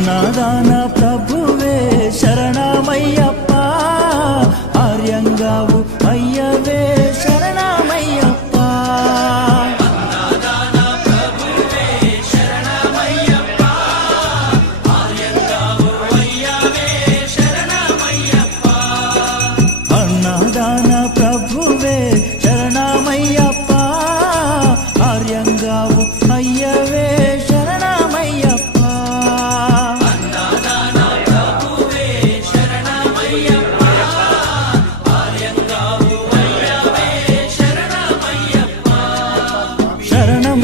అన్నదాన ప్రభువే శరణమయ్యప్ప. ఆర్యంగావు అయ్యవే శరణమయ్యప్ప. అన్నదాన ప్రభువే శరణమయ్యప్ప. ఆర్యంగావు అయ్యవే